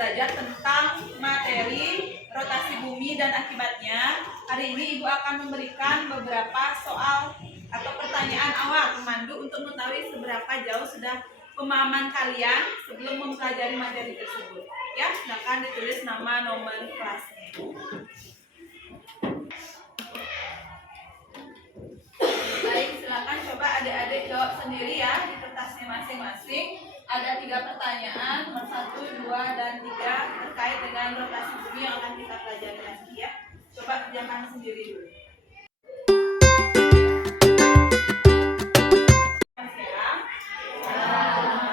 belajar tentang materi rotasi bumi dan akibatnya. Hari ini Ibu akan memberikan beberapa soal atau pertanyaan awal pemandu untuk mengetahui seberapa jauh sudah pemahaman kalian sebelum mempelajari materi tersebut. Ya, silakan ditulis nama, nomor kelasnya. Baik, silakan coba adik-adik jawab sendiri ya di kertasnya masing-masing. Ada 3 pertanyaan, nomor 1, 2, dan 3 terkait dengan rotasi bumi yang akan kita pelajari nanti ya. Coba kerjakan sendiri dulu.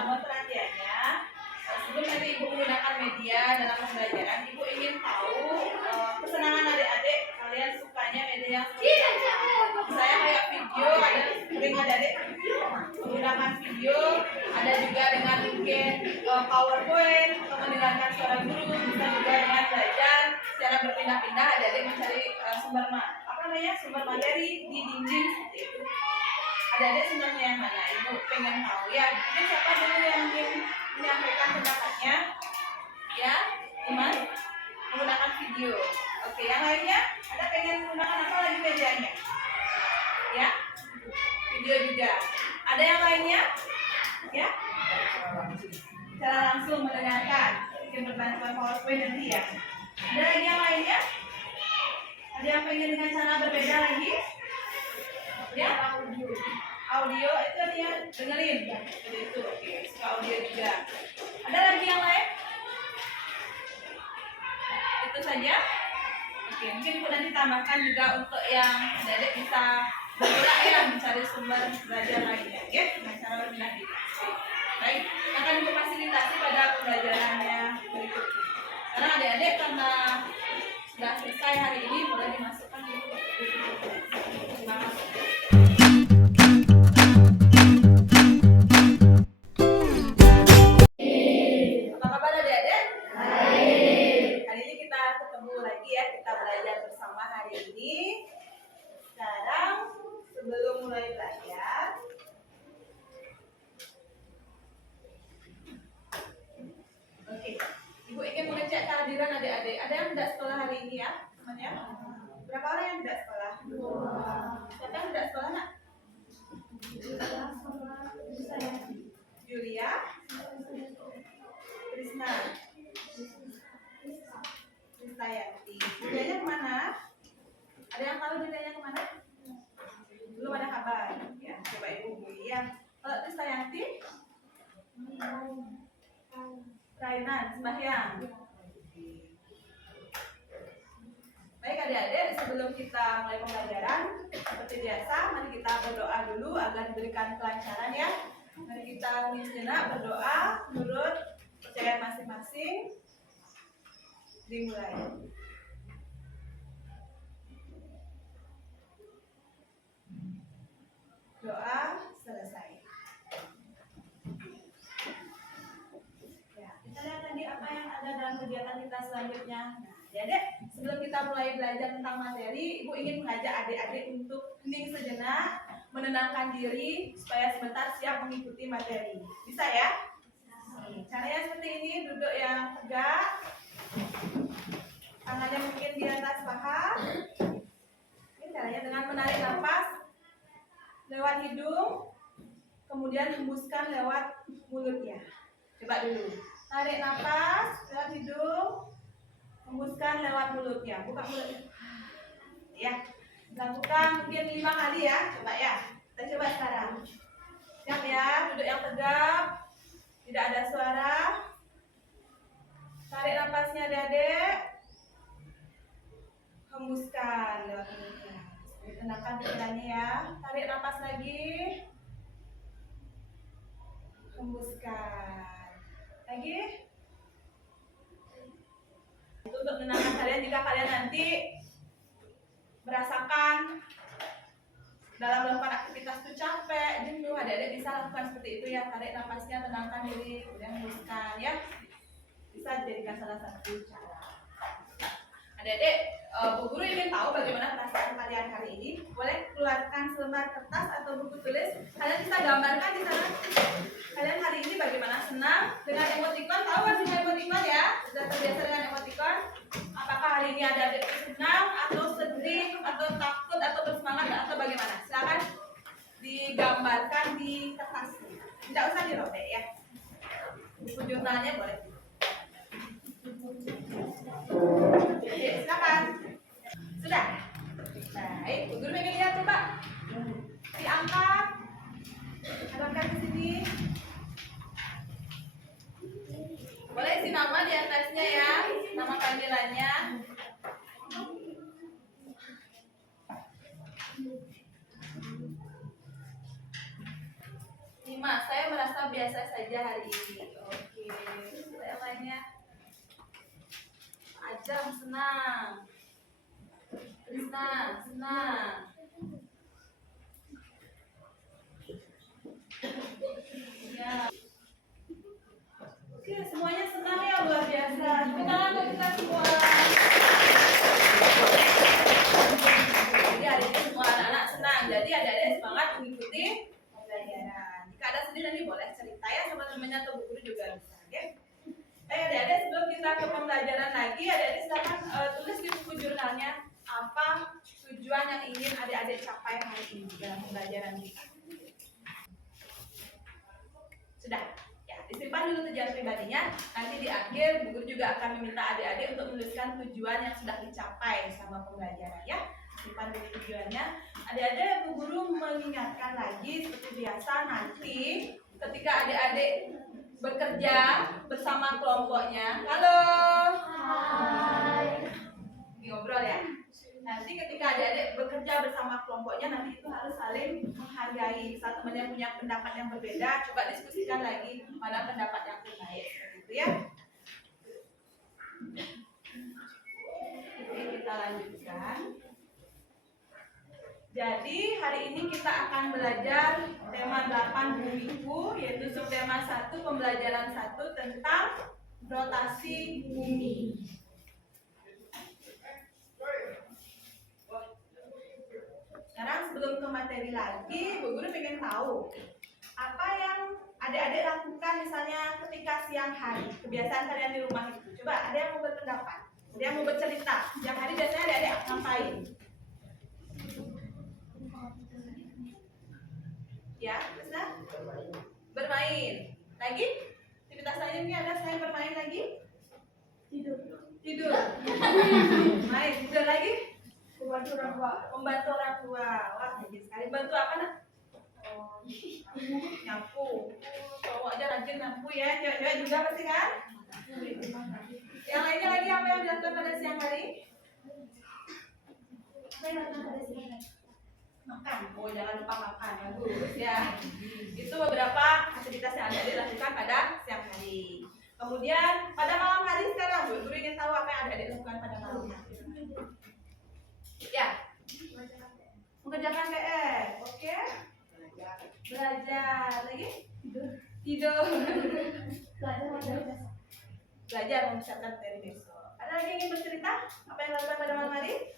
Mohon perhatiannya. Sebelum nanti Ibu menggunakan media dalam pembelajaran, Ibu ingin tahu kesenangan adik-adik, kalian sukanya media yang seperti apa? Saya kayak video, ada sering adik-adik menggunakan video, ada juga dengan mungkin PowerPoint atau mendengarkan suara guru, bisa juga dengan belajar secara berpindah-pindah adik-adik mencari sumber materi di dinding seperti itu. Adik-adik senangnya yang mana? Ibu pengen tahu ya. Mungkin siapa dulu yang ingin menyampaikan pendapatnya? Ya, Iman menggunakan video. Oke, yang lainnya ada pengen menggunakan apa lagi medianya? Ya, video juga. Ada yang lainnya? Ya, cara langsung mendengarkan, mungkin berbantuan PowerPoint nanti ya. Ada lagi yang lainnya? Ada yang pengen dengan cara berbeda lagi? Ya, audio itu artinya dengerin. Jadi itu, oke, suka audio juga. Ada lagi yang lain? Itu saja. Oke, mungkin Ibu nanti tambahkan juga untuk yang adik bisa bergerak ya, mencari sumber belajar lainnya, ya, dengan cara berpindah-pindah. Baik, akan Ibu fasilitasi pada pembelajarannya berikutnya. Karena adik-adik karena sudah selesai hari ini, boleh dimasukkan di buku. Terima kasih. Apa kabar adik-adik? Baik. Hari ini kita ketemu lagi ya, kita belajar bersama hari ini. Sekarang sebelum mulai belajar, oke, Ibu ingin mengecek kehadiran adik-adik. Ada yang tidak sekolah hari ini ya, teman-teman? Berapa orang yang tidak sekolah? 2. Siapa yang tidak sekolah, Nak? Julia, Krisna, Krisdayanti. Julianya kemana? Ada yang tahu Julianya kemana? Belum ada kabar. Ya, coba Ibu hubungi ya. Kalau Krisdayanti? Rainan, sembahyang. Baik adik-adik, sebelum kita mulai pembelajaran, seperti biasa, mari kita berdoa dulu agar diberikan kelancaran ya. Mari kita sejenak berdoa menurut percayaan masing-masing. Dimulai. Doa selesai. Ya, kita lihat tadi apa yang ada dalam kegiatan kita selanjutnya. Adik-adik, sebelum kita mulai belajar tentang materi, Ibu ingin mengajak adik-adik untuk hening sejenak, menenangkan diri, supaya sebentar siap mengikuti materi. Bisa ya? Caranya seperti ini, duduk yang tegak, tangannya mungkin di atas paha. Ini caranya dengan menarik nafas lewat hidung, kemudian hembuskan lewat mulutnya. Coba dulu, tarik nafas lewat hidung, hembuskan lewat mulutnya. Buka mulutnya. Ya, lakukan mungkin 5 kali ya. Coba ya. Kita coba sekarang. Siap ya, duduk yang tegap, tidak ada suara. Tarik nafasnya adik-adik, hembuskan lewat mulutnya. Tenangkan pikirannya ya. Tarik nafas lagi, hembuskan lagi. Itu untuk menenangkan kalian jika kalian nanti merasakan dalam melakukan aktivitas itu capek, jenuh, adik-adik bisa lakukan seperti itu ya. Tarik nafasnya, tenangkan diri, kemudian hembuskan ya. Bisa dijadikan salah satu cara. Adik-adik, Bu Guru ingin tahu bagaimana perasaan kalian hari ini. Boleh keluarkan selembar kertas atau buku tulis. Kalian bisa gambarkan di sana. Kalian hari ini bagaimana? Senang dengan emoticon? Tahu artinya emoticon ya? Sudah terbiasa dengan emoticon? Apakah hari ini adik-adik senang atau sedih atau takut atau bersemangat atau bagaimana? Silakan digambarkan di kertas. Tidak usah dirobek ya. Buku jurnalnya boleh. Oke, silakan. Sudah. Baik, Bu Guru pengen lihat coba. Diangkat. Angkat ke sini. Boleh isi nama di atasnya ya, nama panggilannya. Lima, saya merasa biasa saja hari ini. Oke, saya lainnya. Ajam, senang. Senang, senang. Ya. Oke, semuanya senang ya, luar biasa. Tepuk tangan untuk kita semua. Jadi hari ini semua anak-anak senang. Jadi adik-adik semangat mengikuti pembelajaran. Jika ada sedih nanti boleh cerita ya sama temannya atau Bu Guru juga bisa. Oke? Adik-adik sebelum kita ke pembelajaran lagi, adik-adik silakan tulis di buku jurnalnya apa tujuan yang ingin adik-adik capai hari ini dalam pembelajaran kita. Sudah? Disimpan dulu tujuan pribadinya. Nanti di akhir Bu Guru juga akan meminta adik-adik untuk menuliskan tujuan yang sudah dicapai sama pembelajaran ya. Simpan dulu tujuannya. Adik-adik, Bu Guru mengingatkan lagi seperti biasa nanti ketika adik-adik bekerja bersama kelompoknya. Halo. Hai. Ngobrol ya. Nanti ketika adik-adik bekerja bersama kelompoknya nanti itu harus saling menghargai. Saat temannya punya pendapat yang berbeda, coba diskusikan lagi mana pendapat yang terbaik. Gitu ya. Oke, kita lanjutkan. Jadi hari ini kita akan belajar tema 8 bumiku, yaitu subtema 1 pembelajaran 1 tentang rotasi bumi. Sekarang sebelum ke materi lagi, Bu Guru pengen tahu apa yang adik-adik lakukan misalnya ketika siang hari, kebiasaan kalian di rumah itu. Coba ada yang mau berpendapat, ada yang mau bercerita. Siang hari biasanya adik-adik ngapain? Ya, bisa? Bermain. Lagi? Aktivitas selanjutnya ada selain bermain lagi? Tidur. Main, tidur lagi? Membantu orang tua. Wah, bagus sekali. Bantu apa nak? Nyapu. Cowok aja rajin nyapu ya. Cewek-cewek juga pasti kan? Yang lainnya lagi apa yang dilakukan pada siang hari? Apa yang dilakukan pada siang hari? Makan. Oh, jangan lupa makan. Bagus ya. Itu beberapa aktivitas yang ada dilakukan pada siang hari. Kemudian pada malam hari sekarang, Bu Guru ingin tahu apa yang ada dilakukan pada malam hari. Ya, mengerjakan PR, oke? Belajar lagi? Tidur. Belajar mempersiapkan materi besok. Ada lagi yang ingin bercerita? Apa yang dilakukan pada malam hari?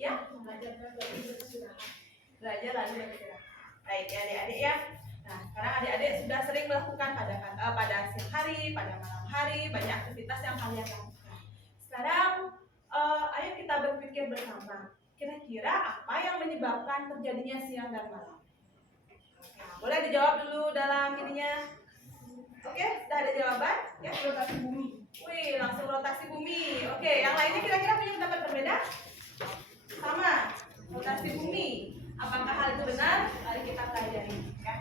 Ya, belajar lalu beristirahat. Baik ya adik-adik ya. Nah, sekarang adik-adik sudah sering melakukan pada siang hari, pada malam hari, banyak aktivitas yang kalian lakukan. Sekarang ayo kita berpikir bersama, kira-kira apa yang menyebabkan terjadinya siang dan malam? Nah, boleh dijawab dulu dalam ininya. Oke, sudah ada jawaban? Ya, rotasi bumi. Wih, langsung rotasi bumi. Oke, yang lainnya kira-kira punya pendapat berbeda? Sama, rotasi bumi. Apakah hal itu benar? Mari kita pelajari. Ya.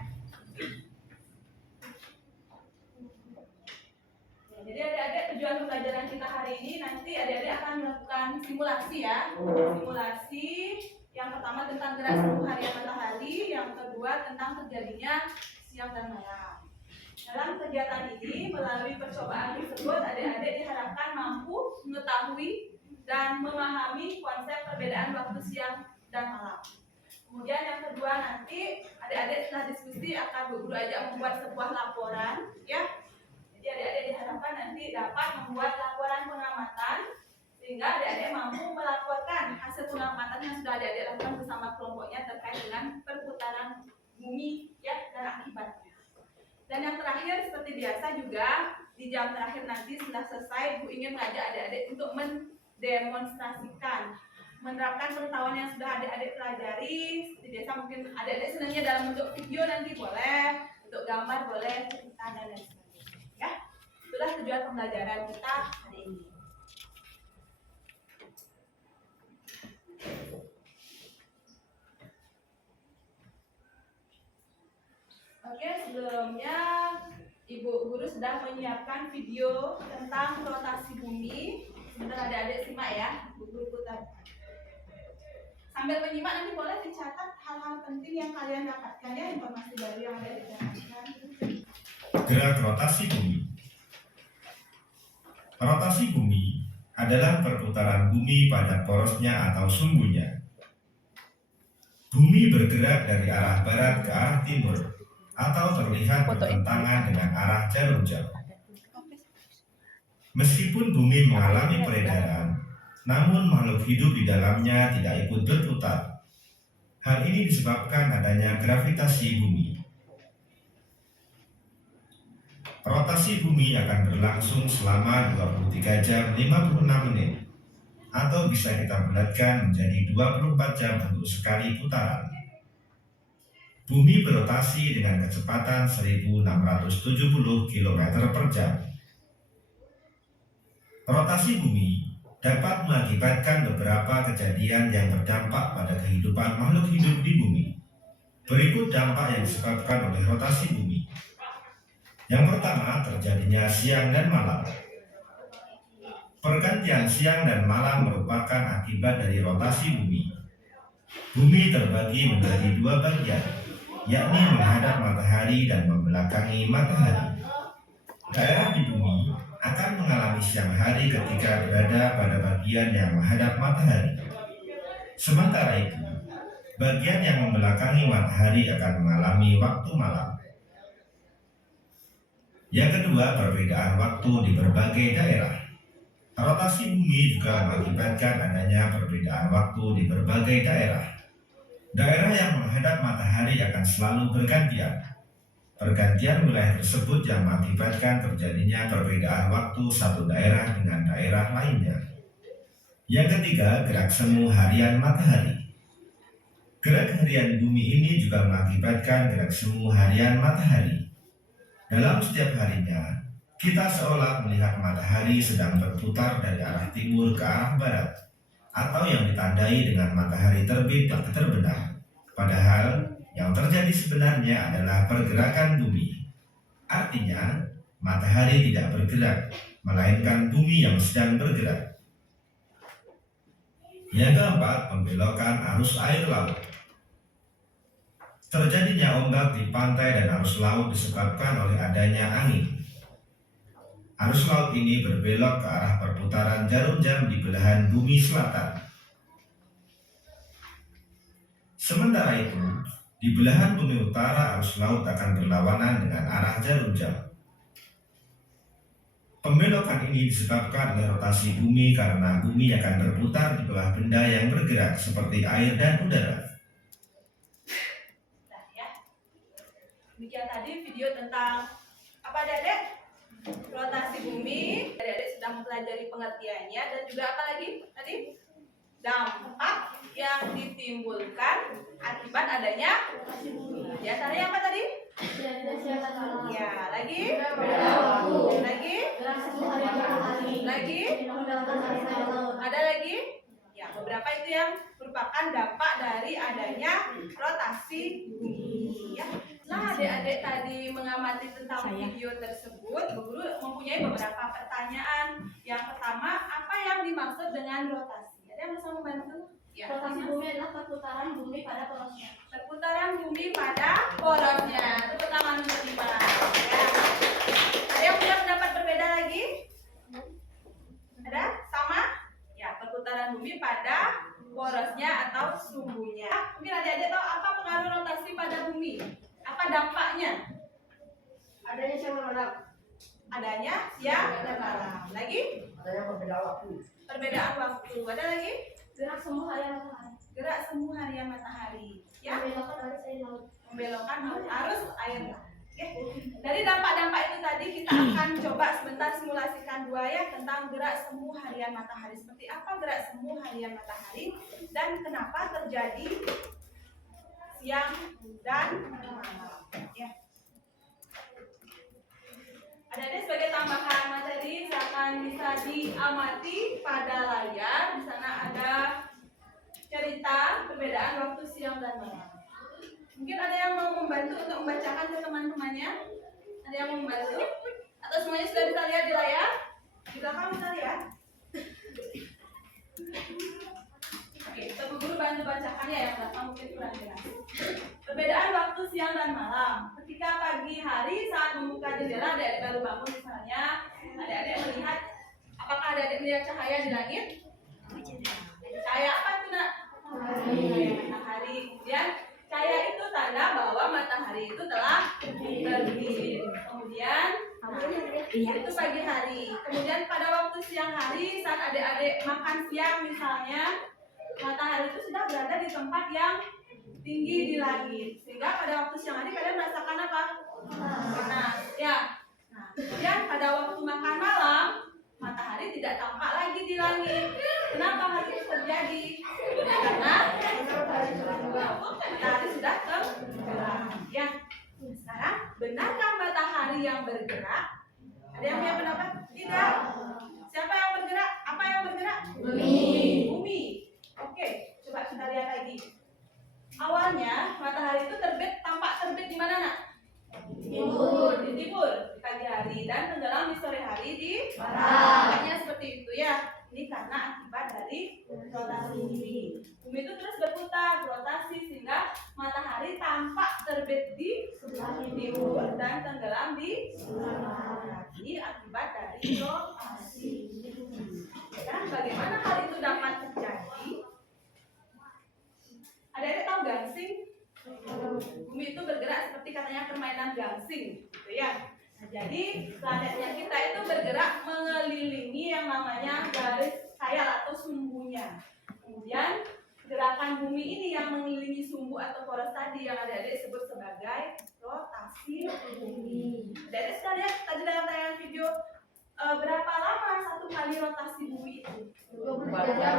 Jadi adik-adik tujuan pembelajaran kita hari ini nanti adik-adik akan melakukan simulasi ya. Simulasi yang pertama tentang gerak seluruh harian matahari, yang kedua tentang terjadinya siang dan malam. Dalam kegiatan ini melalui percobaan tersebut adik-adik diharapkan mampu mengetahui dan memahami konsep perbedaan waktu siang dan malam. Kemudian yang kedua, nanti adik-adik setelah diskusi akan Bu Guru ajak membuat sebuah laporan, ya. Jadi adik-adik diharapkan nanti dapat membuat laporan pengamatan sehingga adik-adik mampu melaporkan hasil pengamatan yang sudah adik-adik lakukan bersama kelompoknya terkait dengan perputaran bumi, ya, dan akibatnya. Dan yang terakhir, seperti biasa juga di jam terakhir nanti setelah selesai, Bu ingin mengajak adik-adik untuk mendemonstrasikan, menerapkan pengetahuan yang sudah adik-adik pelajari. Seperti biasa mungkin adik-adik senangnya dalam bentuk video nanti boleh, bentuk gambar boleh, cerita dan lain sebagainya. Ya, itulah tujuan pembelajaran kita hari ini. Oke, sebelumnya Ibu Guru sudah menyiapkan video tentang rotasi bumi. Sebentar adik-adik simak ya, Bu Guru putar. Sambil menyimak nanti boleh dicatat hal-hal penting yang kalian dapatkan ya, informasi baru yang ada didapatkan. Gerak rotasi bumi. Rotasi bumi adalah perputaran bumi pada porosnya atau sumbunya. Bumi bergerak dari arah barat ke arah timur atau terlihat bertentangan dengan arah jarum jam. Meskipun bumi mengalami peredaran, namun makhluk hidup di dalamnya tidak ikut berputar. Hal ini disebabkan adanya gravitasi bumi. Rotasi bumi akan berlangsung selama 23 jam 56 menit atau bisa kita bulatkan menjadi 24 jam untuk sekali putaran. Bumi berotasi dengan kecepatan 1670 km per jam. Rotasi bumi dapat mengakibatkan beberapa kejadian yang berdampak pada kehidupan makhluk hidup di bumi. Berikut dampak yang disebabkan oleh rotasi bumi. Yang pertama, terjadinya siang dan malam. Pergantian siang dan malam merupakan akibat dari rotasi bumi. Bumi terbagi menjadi dua bagian, yakni menghadap matahari dan membelakangi matahari. Daerah di bumi akan mengalami siang hari ketika berada pada bagian yang menghadap matahari. Sementara itu, bagian yang membelakangi matahari akan mengalami waktu malam. Yang kedua, perbedaan waktu di berbagai daerah. Rotasi bumi juga mengakibatkan adanya perbedaan waktu di berbagai daerah. Daerah yang menghadap matahari akan selalu bergantian. Pergantian wilayah tersebut yang mengakibatkan terjadinya perbedaan waktu satu daerah dengan daerah lainnya. Yang ketiga, gerak semu harian matahari. Gerak harian bumi ini juga mengakibatkan gerak semu harian matahari. Dalam setiap harinya, kita seolah melihat matahari sedang berputar dari arah timur ke arah barat, atau yang ditandai dengan matahari terbit dan terbenam. Padahal, yang terjadi sebenarnya adalah pergerakan bumi. Artinya, matahari tidak bergerak, melainkan bumi yang sedang bergerak. Yang keempat, pembelokan arus air laut. Terjadinya ombak di pantai dan arus laut disebabkan oleh adanya angin. Arus laut ini berbelok ke arah perputaran jarum jam di belahan bumi selatan. Sementara itu, di belahan bumi utara arus laut akan berlawanan dengan arah jarum jam. Pembelokan ini disebabkan oleh rotasi bumi karena bumi akan berputar di bawah benda yang bergerak seperti air dan udara. Demikian tadi video tentang apa Dedek? Rotasi bumi. Dedek sudah mempelajari pengertiannya dan juga apa lagi tadi? Dampak yang ditimbulkan akibat adanya rotasi bumi. Di antaranya apa tadi? Ya, lagi? Lagi? Ada lagi? Ya, beberapa itu yang merupakan dampak dari adanya rotasi bumi. Ya. Nah, adik-adik tadi mengamati tentang video tersebut, Bu Guru mempunyai beberapa pertanyaan. Yang pertama, apa yang dimaksud dengan rotasi? Ada yang bisa membantu? Ya, Rotasi bumi adalah perputaran bumi pada porosnya. Perputaran bumi pada porosnya. Tepuk tangan untuk Dimas. Ya. Ada yang punya pendapat berbeda lagi? Ada? Sama? Ya, perputaran bumi pada porosnya atau sumbunya. Mungkin adik-adik tahu apa pengaruh rotasi pada bumi? Apa dampaknya? Adanya siang dan malam. Adanya siang dan malam. Lagi? Adanya perbedaan waktu. Perbedaan waktu. Ada lagi? Gerak semu harian matahari. Gerak semu harian matahari. Ya? Membelokkan arus air laut. Membelokkan arus air laut. Oke. Dari dampak-dampak itu tadi kita akan coba sebentar simulasikan dua ya tentang gerak semu harian matahari. Seperti apa gerak semu harian matahari dan kenapa terjadi siang dan malam. Ya. Adik-adik sebagai tambahan materi akan bisa diamati pada layar. Di sana ada cerita perbedaan waktu siang dan malam. Mungkin ada yang mau membantu untuk membacakan ke teman-temannya? Ada yang mau membantu? Atau semuanya sudah bisa lihat di layar? Di belakang bisa lihat? Oke, Ibu Guru bantu bacakannya ya, belakang mungkin kurang jelas. Perbedaan waktu siang dan malam. Ketika pagi hari saat membuka jendela, adik-adik baru bangun misalnya, adik-adik melihat, apakah adik-adik melihat cahaya di langit? Cahaya apa itu nak? Matahari. Kemudian cahaya itu tanda bahwa matahari itu telah terbit. Kemudian itu pagi hari. Kemudian pada waktu siang hari saat adik-adik makan siang misalnya, matahari itu sudah berada di tempat yang tinggi di langit. Sehingga pada waktu siang hari kalian merasakan apa? Panas. Ya. Nah, kemudian pada waktu makan malam, matahari tidak tampak lagi di langit. Kenapa hal itu terjadi? Karena matahari sudah tenggelam. Ya. Sekarang, benarkah matahari yang bergerak? Ada yang punya pendapat? Tidak. Siapa yang bergerak? Apa yang bergerak? Bumi. Bumi. Oke, coba kita lihat lagi. Awalnya matahari itu tampak terbit di mana nak? Timur. Di timur di pagi hari dan tenggelam di sore hari di barat. Makanya seperti itu ya. Ini karena akibat dari rotasi bumi. Bumi itu terus berputar, rotasi sehingga matahari tampak terbit di sebelah timur dan tenggelam di sebelah barat. Ini akibat dari rotasi. Dan bagaimana hal itu dapat terjadi? Adik-adik tahu gangsing? Bumi itu bergerak seperti katanya permainan gangsing, gitu ya. Nah, jadi planetnya kita itu bergerak mengelilingi yang namanya garis khayal atau sumbunya. Kemudian gerakan bumi ini yang mengelilingi sumbu atau poros tadi yang adik-adik sebut sebagai rotasi bumi. Adik-adik sudah lihat tadi dalam tayangan video berapa lama satu kali rotasi bumi itu? 24 jam.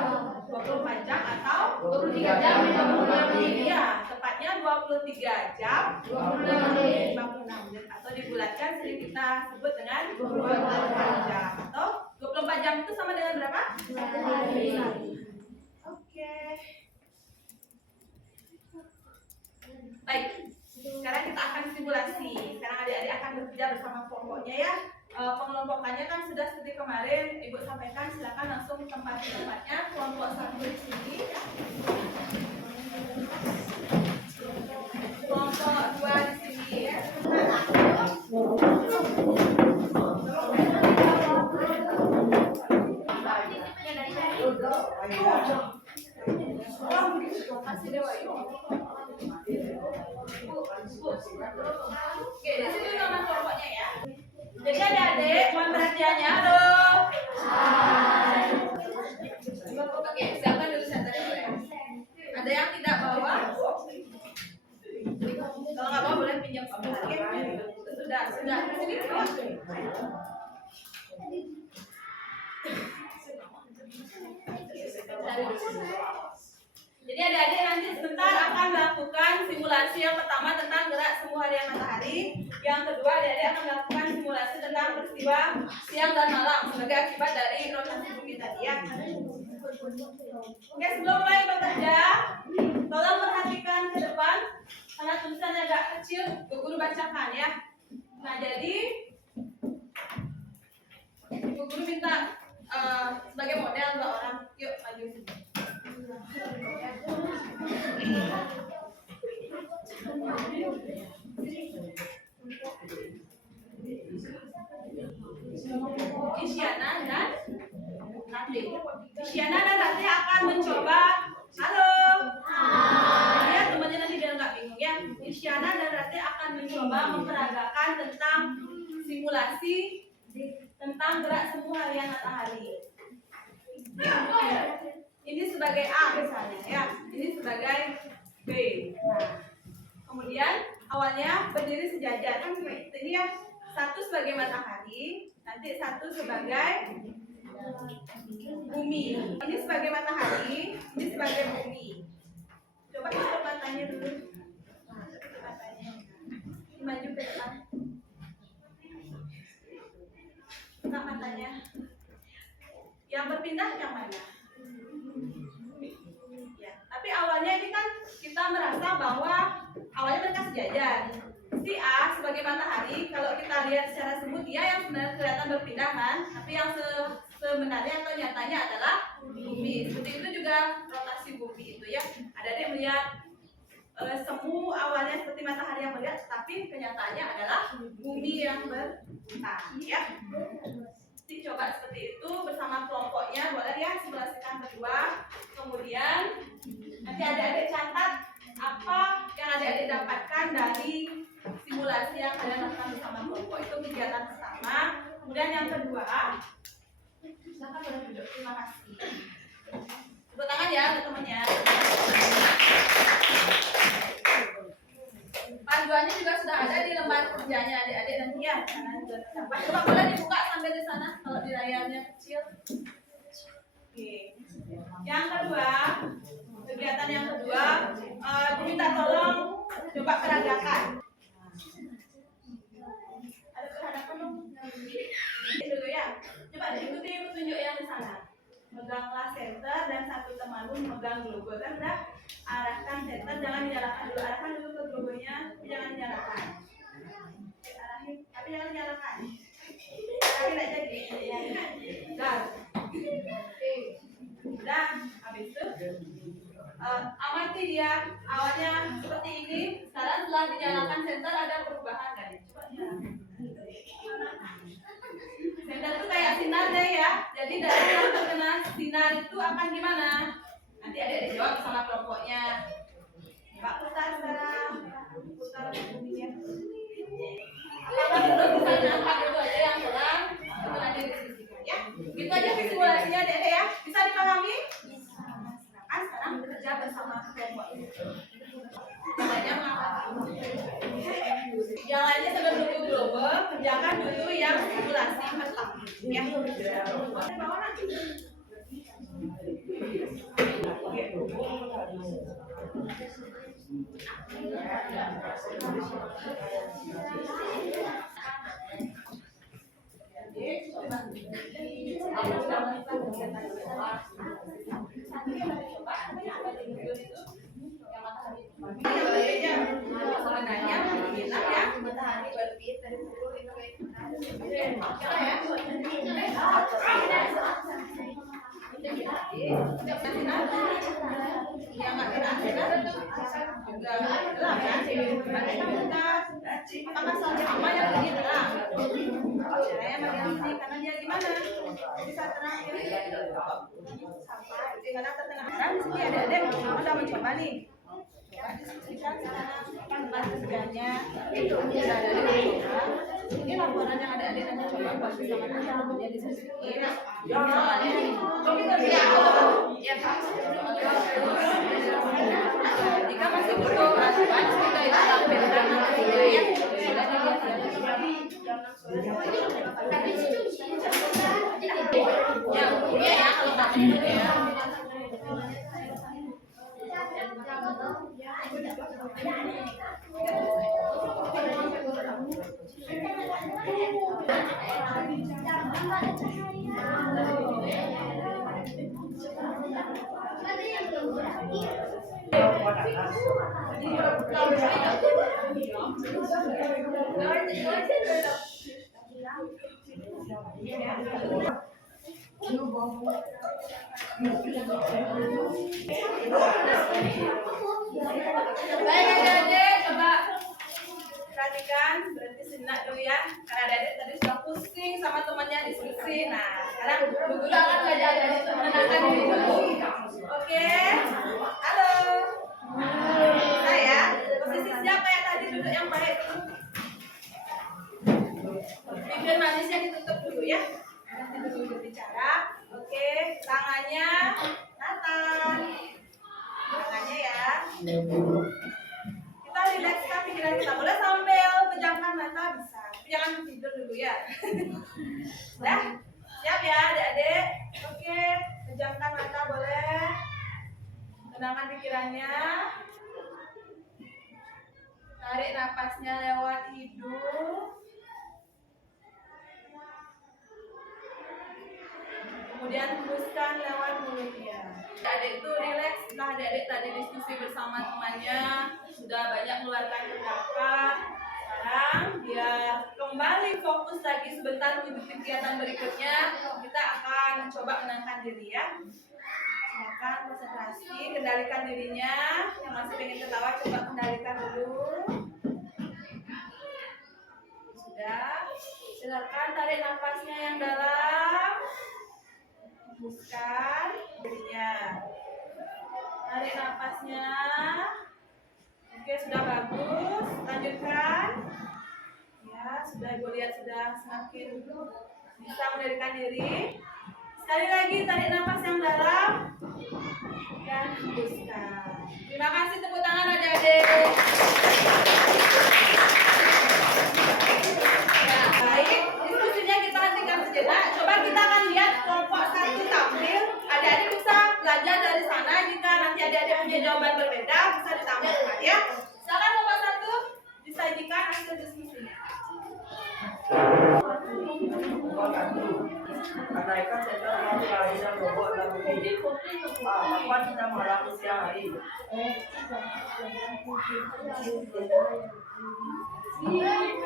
24 jam atau 23 jam 56 menit. Iya, tepatnya 23 jam 56 menit. 56 menit atau dibulatkan sering kita sebut dengan 24 jam atau 24 jam itu sama dengan berapa? 1 hari. Oke. Baik, sekarang kita akan simulasi. Sekarang adik-adik akan bekerja bersama kelompoknya ya. Pengelompokannya kan sudah seperti kemarin Ibu sampaikan, silakan langsung tempati tempatnya. Kelompok 1 di sini ya. Kelompok 2 di sini ya. Oke, di sini nama kelompoknya ya. Jadi adik-adik, mohon perhatiannya. Halo. Oke, silakan dulu senternya ya. Ada yang tidak bawa? Kalau nggak bawa boleh pinjam komputer ya. Sudah. Di sini bawa. Jadi adik-adik nanti sebentar akan melakukan simulasi yang pertama tentang gerak semu harian matahari. Yang kedua adik-adik akan melakukan simulasi tentang peristiwa siang dan malam sebagai akibat dari rotasi bumi tadi ya. Oke, sebelum mulai bekerja, tolong perhatikan ke depan karena tulisannya agak kecil, Bu Guru bacakan ya. Nah, jadi Bu Guru minta sebagai model 2 orang. Yuk, maju sini. Isyana dan Nadia. Isyana dan Ratih akan mencoba. Halo. Ya, temannya nanti biar nggak bingung ya. Isyana dan Ratih akan mencoba memperagakan tentang simulasi tentang gerak semu harian matahari. Ini sebagai A misalnya ya. Ini sebagai B. Nah, kemudian awalnya berdiri sejajar kan seperti ini ya. Satu sebagai matahari, nanti satu sebagai bumi. Ini sebagai matahari, ini sebagai bumi. Coba tutup matanya dulu. Nah, tutup matanya. Maju ke depan. Buka matanya. Yang berpindah yang mana? Ya, tapi awalnya ini kan kita merasa bahwa awalnya mereka sejajar. Si A sebagai matahari, kalau kita lihat secara semu dia yang sebenarnya kelihatan berpindah kan, tapi yang sebenarnya atau nyatanya adalah bumi. Seperti itu juga rotasi bumi itu ya. Ada yang melihat semu awalnya seperti matahari yang melihat, tapi kenyataannya adalah bumi yang berputar ya. Jadi coba seperti itu bersama kelompoknya, boleh ya simulasikan berdua. Kemudian nanti adik-adik catat apa yang adik-adik dapatkan dari simulasi yang kalian lakukan bersama kelompok. Itu kegiatan pertama. Kemudian yang kedua, silakan boleh duduk. Terima kasih. Tepuk tangan ya teman-temannya. Panduannya juga sudah ada di lembar kerjanya adik-adik nanti ya. Karena juga terdapat. Coba boleh dibuka sampai di sana kalau di layarnya kecil. Oke. Yang kedua, kegiatan yang kedua, minta tolong coba peragakan. Ada perhadapan dong. Dulu ya. Coba diikuti petunjuk yang di sana. Meganglah senter dan satu temanmu memegang globe kan udah. Arahkan senter, jangan dinyalakan dulu. Arahkan dulu ke globenya, jangan dinyalakan. Arahin, tapi jangan dinyalakan. Arahin aja jadi. Udah, habis itu amati dia awalnya seperti ini. Sekarang setelah dinyalakan senter ada perubahan kan? Coba nyalakan. Senter itu kayak sinar deh ya. Jadi dari yang terkena sinar itu akan gimana? Nanti adik jawab sama kelompoknya. Pak putar sekarang. Putar buminya. Apakah dulu bisa nampak dulu aja yang terang? Itu nanti disisihkan ya. Gitu aja simulasinya adik-adik ya. Bisa dipahami? Silakan sekarang bekerja bersama kelompok ini. Namanya mengapa? Yang lainnya sebelum dulu global, kerjakan dulu yang simulasi pertama. Ya. Bawa nanti. Sebenarnya bilang ya matahari berbit dari seluruh itu yang nggak kena sinar juga gelap kan? Apakah sama yang lebih terang? Saya bagian sini karena dia gimana? Bisa terang sampai karena terkena terang di sini adik-adik sudah mencoba nih. Diskusikan sekarang lembar kerjanya itu bisa ada mencoba. Ini laporan yang adik-adik nanti coba buat bersama teman-temannya di sini. Soalnya jika masih butuh asuhan kita itu tampilkan materinya ya. Ya, kalau tak itu ya. Baik adik-adik, coba perhatikan, berhenti sejenak dulu ya. Karena adik-adik tadi sudah pusing sama temannya diskusi. Nah, sekarang Bu Guru akan belajar adik-adik untuk menenangkan diri Kita rilekskan pikiran kita. Boleh sambil pejamkan mata bisa. Tapi jangan tidur dulu ya. Udah? Siap ya adik-adik? Oke, pejamkan mata boleh. Tenangkan pikirannya. Tarik napasnya lewat hidung. Kemudian hembuskan lewat mulutnya. Adik itu rileks setelah adik-adik tadi diskusi bersama temannya, sudah banyak mengeluarkan pendapat. Sekarang biar kembali fokus lagi sebentar untuk kegiatan berikutnya, kita akan mencoba menenangkan diri ya. Silakan konsentrasi, kendalikan dirinya. Yang masih pengen ketawa coba kendalikan dulu. Sudah. Silakan tarik nafasnya yang dalam. Hembuskan dirinya. Tarik nafasnya. Oke, sudah bagus. Lanjutkan. Ya, sudah ibu lihat sudah semakin bisa mendirikan diri. Sekali lagi tarik nafas yang dalam dan hembuskan. Terima kasih, tepuk tangan adik-adik. Ya, baik. Diskusinya kita hentikan sejenak. Coba kita akan lihat kelompok satu tampil. Adik-adik bisa belajar dari sana. Jika nanti adik-adik punya jawaban berbeda, bisa ditambahkan ya. Silakan kelompok satu disajikan hasil diskusinya. Andaikan senter suatu hari dan robot dan bumi, apa kita mengalami siang hari?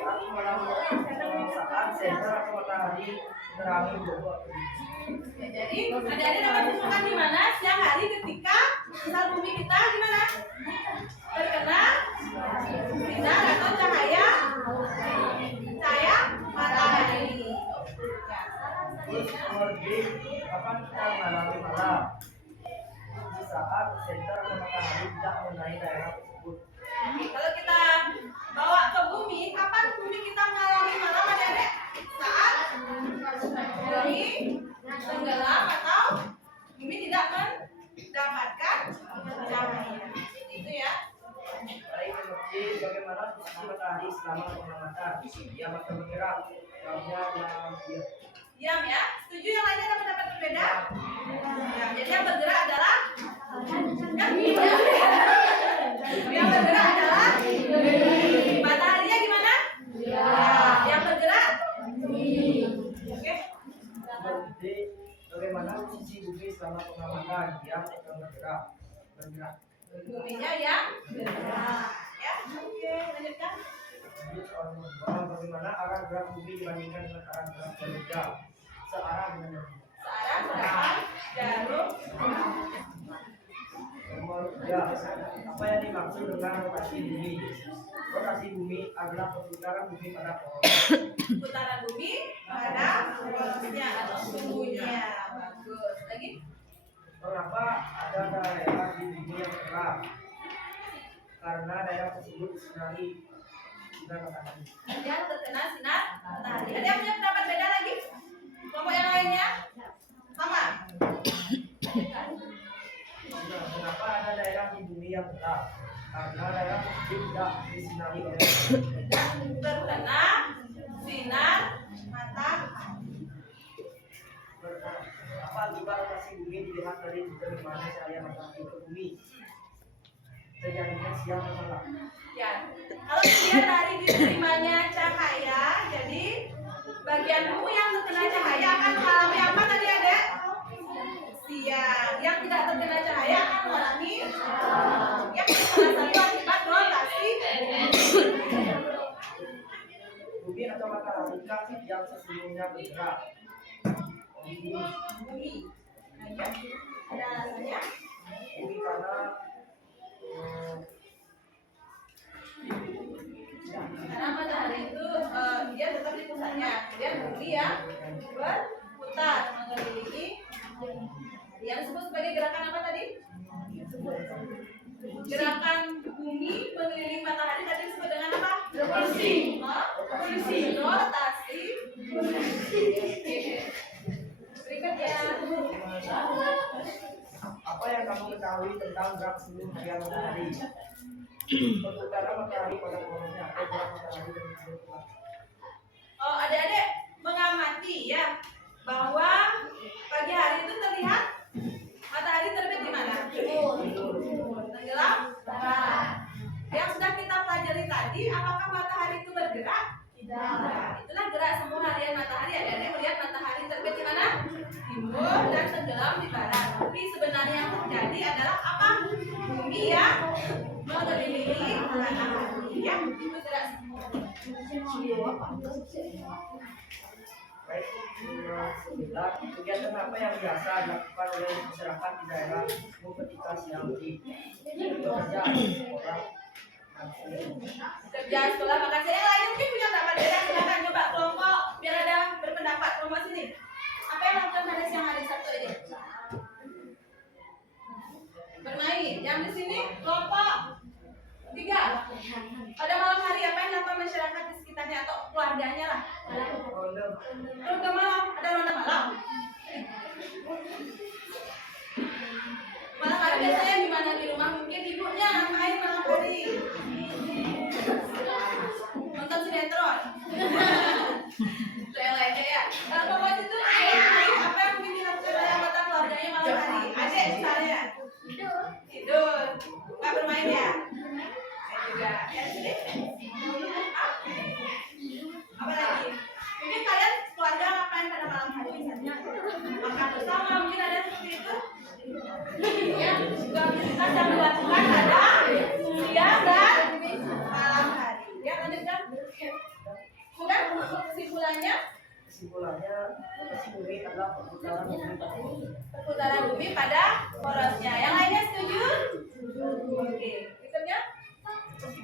Aku mengalami saat senter atau matahari menerangi robot. Ya, jadi adik-adik dapat simpulkan di mana siang hari ketika sinar bumi kita gimana? Terkena sinar atau cahaya matahari. Terus mengerti kapan kita mengalami malam? Di saat senter atau matahari tidak mengenai daerah tersebut. Oke, kalau kita bawa ke bumi, kapan bumi kita mengalami malam adik-adik? Saat bumi tenggelam atau bumi tidak mendapatkan cahaya. Itu ya. Baik, mengerti bagaimana posisi matahari selama pengamatan. Ia makin bergerak, ramnya dalam diam. Diam ya. Setuju yang lainnya ada pendapat berbeda? Ya, jadi yang bergerak adalah yang bergerak adalah mataharinya gimana? Ya. Yang bergerak? Oke. Mengerti bagaimana posisi bumi selama pengamatan. Ia makin bergerak. Buminya ya bergerak. Ya, oke, lanjutkan. Jadi soal nomor 2, bagaimana arah gerak bumi dibandingkan dengan arah gerak manusia? Searah dengan Searah dengan jarum. nomor 3, apa yang dimaksud dengan rotasi bumi? Rotasi bumi adalah perputaran bumi pada porosnya. Putaran bumi pada porosnya atau suhunya. Bagus. Lagi? Kenapa ada daerah di bumi yang terang? Karena daerah tersebut disinari sinar matahari. Yang terkena sinar matahari. Ada yang punya pendapat beda lagi? Kelompok yang lainnya? Sama? Kenapa ada daerah di bumi yang terang? Karena daerah tersebut tidak disinari oleh Tidak terkena sinar matahari. Apa akibat rotasi bumi dilihat dari bagaimana cahaya matahari ke bumi? Terjadinya siang dan malam. Ya, kalau dilihat dari diterimanya cahaya, jadi bagian bumi yang terkena cahaya akan mengalami apa tadi ada? Siang. Yang tidak terkena cahaya akan mengalami yang salah satu akibat rotasi Bumi atau matahari yang sesungguhnya bergerak. bumi. Ada alasannya? Bumi karena Karena matahari itu dia tetap di pusatnya, kemudian bumi ya berputar mengelilingi. Yang disebut sebagai gerakan apa tadi? Gerakan bumi mengelilingi matahari tadi disebut dengan apa? Rotasi. Rotasi. Berikutnya. apa yang kamu ketahui tentang gerak sebelum harian matahari? Perputaran matahari pada porosnya atau gerak matahari dan sebelum. Oh, adik-adik mengamati ya bahwa pagi hari itu terlihat matahari terbit di mana? Tenggelam? Yang sudah kita pelajari tadi, apakah matahari itu bergerak? Tidak. Itulah gerak semu harian matahari. Adik-adik melihat matahari terbit di mana? Timur dan tenggelam di barat. Tapi sebenarnya yang terjadi adalah apa? Bumi yang mengelilingi matahari. Ya, itu gerak semu. Baik, sembilan. Kegiatan apa yang biasa dilakukan oleh masyarakat di daerah ketika siang hari? Bekerja, sekolah, Kerja, sekolah, makan siang. Yang lain mungkin punya pendapat beda. Silakan coba kelompok biar ada berpendapat. Kelompok sini. Apa yang lakukan pada siang hari Sabtu ini? Bermain. Yang di sini kelompok 3. Pada malam hari apa yang dilakukan masyarakat di sekitarnya atau keluarganya lah? ronde, Ronde malam. Ada ronde malam. Malam hari biasanya gimana di rumah? Mungkin ibunya ngapain malam hari? Nonton sinetron. Itu yang lainnya ya. Kalau kelompok itu apa yang mungkin dilakukan oleh anggota keluarganya malam hari? Adik misalnya. Tidur. Nggak bermain ya? Juga. Ya, sini. Apa lagi? Mungkin kalian keluarga ngapain pada malam hari misalnya? Makan bersama, mungkin ada seperti itu. Ya, juga aktivitas yang dilakukan pada siang dan malam hari. Ya, lanjutkan. Bukan kesimpulannya? kesimpulannya bumi adalah perputaran bumi pada porosnya. Perputaran bumi pada porosnya. Yang lainnya setuju? Oke. Berikutnya?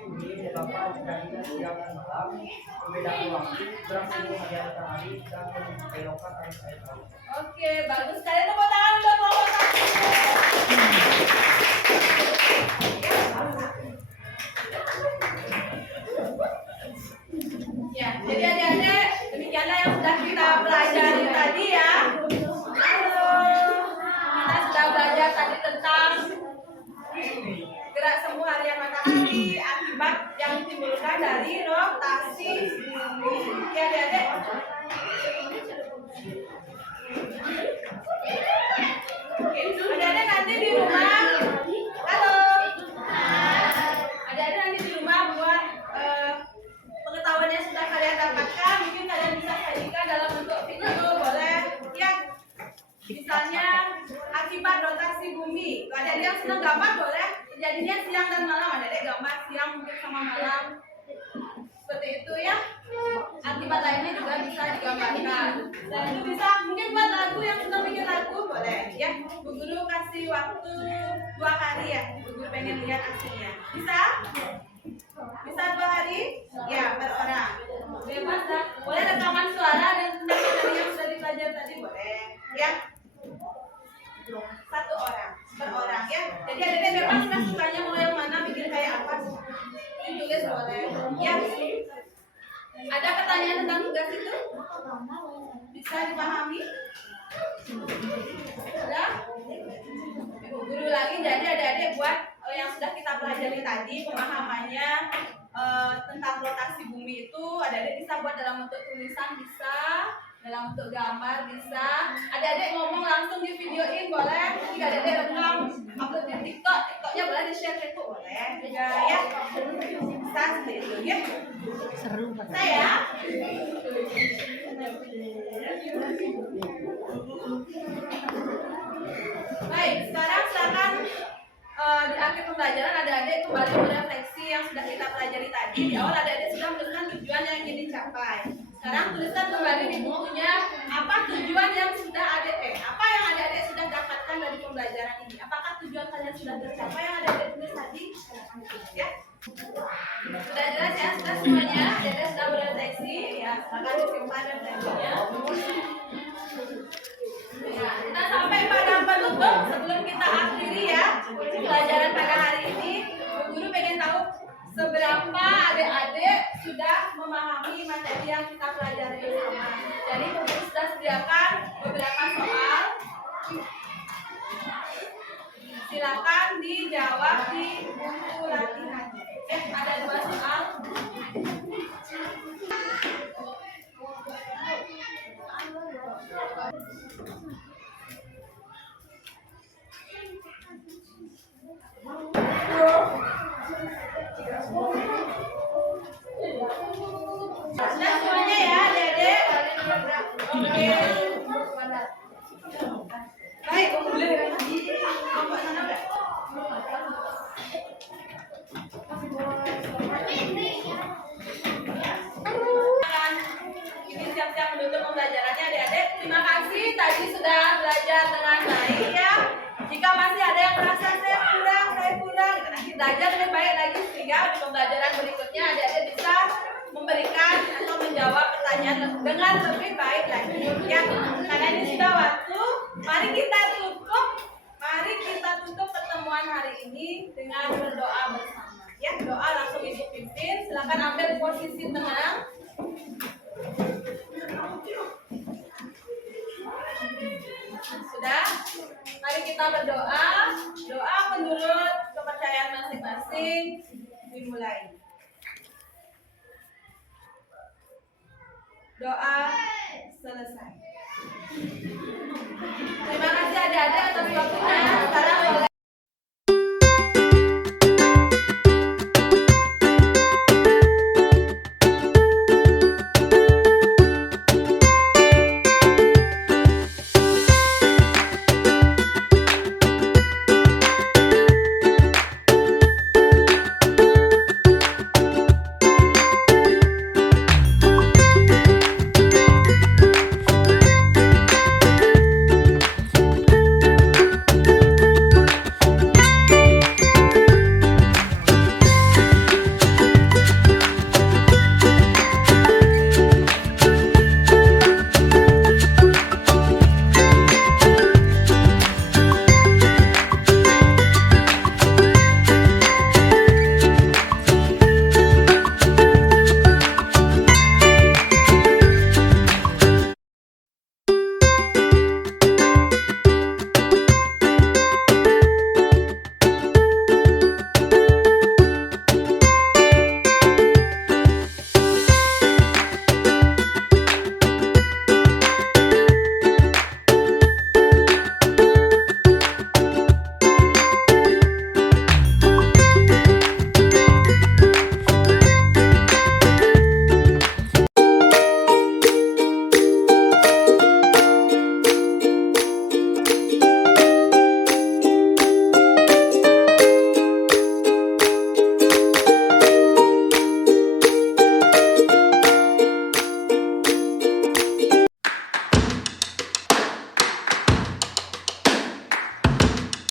Bumi menyebabkan terjadinya siang dan malam, perbedaan waktu, gerak semu harian matahari, dan belokan arus air laut. Oke, bagus sekali. Tepuk tangan untuk kelompok 1. Ya, jadi adik-adik, demikianlah yang sudah kita pelajari tadi ya. Halo, kita sudah belajar tadi tentang gerak semu harian matahari akibat yang ditimbulkan dari rotasi bumi. Ya, adik-adik. Oke, adik-adik nanti di rumah. Halo. Adik-adik nanti di rumah buat pengetahuan yang sudah kalian dapatkan, mungkin kalian bisa sajikan dalam bentuk video, boleh ya. Misalnya akibat rotasi bumi. Kalau adik-adik yang senang gambar boleh terjadinya siang dan malam. Adik-adik gambar siang mungkin sama malam. Seperti itu ya. Akibat lainnya juga bisa digambarkan. Dan itu bisa mungkin buat lagu yang senang bikin lagu boleh ya. Bu Guru kasih waktu 2 hari ya. Bu Guru pengen lihat aslinya. Bisa? Bisa 2 hari? Ya, per orang. Bebas dah. Boleh rekaman suara dan tentang materi yang sudah dipelajari tadi boleh. Ya. 1 orang per orang ya. Jadi adik-adik bebas lah sukanya mau yang mana, bikin kayak apa. Ditulis boleh. Ya. Ada pertanyaan tentang tugas itu? Bisa dipahami? Sudah? Ibu Guru lagi, jadi adik-adik buat yang sudah kita pelajari tadi pemahamannya tentang rotasi bumi itu adik-adik bisa buat dalam bentuk tulisan, bisa dalam bentuk gambar, bisa adik-adik ngomong langsung di videoin boleh, nanti adik-adik rekam upload di TikTok, TikToknya boleh di share Facebook boleh juga ya. Bisa seperti itu ya. Seru banget. Saya baik, sekarang silakan di akhir pembelajaran adik-adik kembali merefleksi yang sudah kita pelajari tadi. Di awal adik-adik sudah menuliskan tujuan yang ingin dicapai. Sekarang tuliskan kembali di bukunya apa tujuan yang sudah apa yang adik-adik sudah dapatkan dari pembelajaran ini. Apakah tujuan kalian sudah tercapai yang adik-adik tulis tadi? Ya. Sudah jelas ya, sudah semuanya. Adik-adik sudah merefleksi ya. Silakan disimpan refleksinya. Ya, kita sampai pada penutup sebelum kita akhiri ya pelajaran pada hari ini. Bu Guru pengen tahu seberapa adik-adik sudah memahami materi yang kita pelajari bersama. Jadi Bu Guru sudah sediakan beberapa soal. silakan dijawab di buku latihan. Ada 2 soal. Sudah semuanya ya, Adik-adik? Oke. Baik, boleh lagi. Bapak sana enggak? Ini siap-siap menutup pembelajarannya, Adik-adik. Terima kasih tadi sudah belajar dengan baik ya. Jika masih ada yang merasa saya kurang, nanti belajar lebih baik lagi sehingga di pembelajaran berikutnya adik-adik bisa memberikan atau menjawab pertanyaan dengan lebih baik lagi ya. Karena ini sudah waktu, mari kita tutup pertemuan hari ini dengan berdoa bersama ya. Doa langsung Ibu pimpin, silakan ambil posisi tenang. Sudah? Mari kita berdoa. Doa menurut kepercayaan masing-masing dimulai. Doa selesai. Terima kasih adik-adik atas waktunya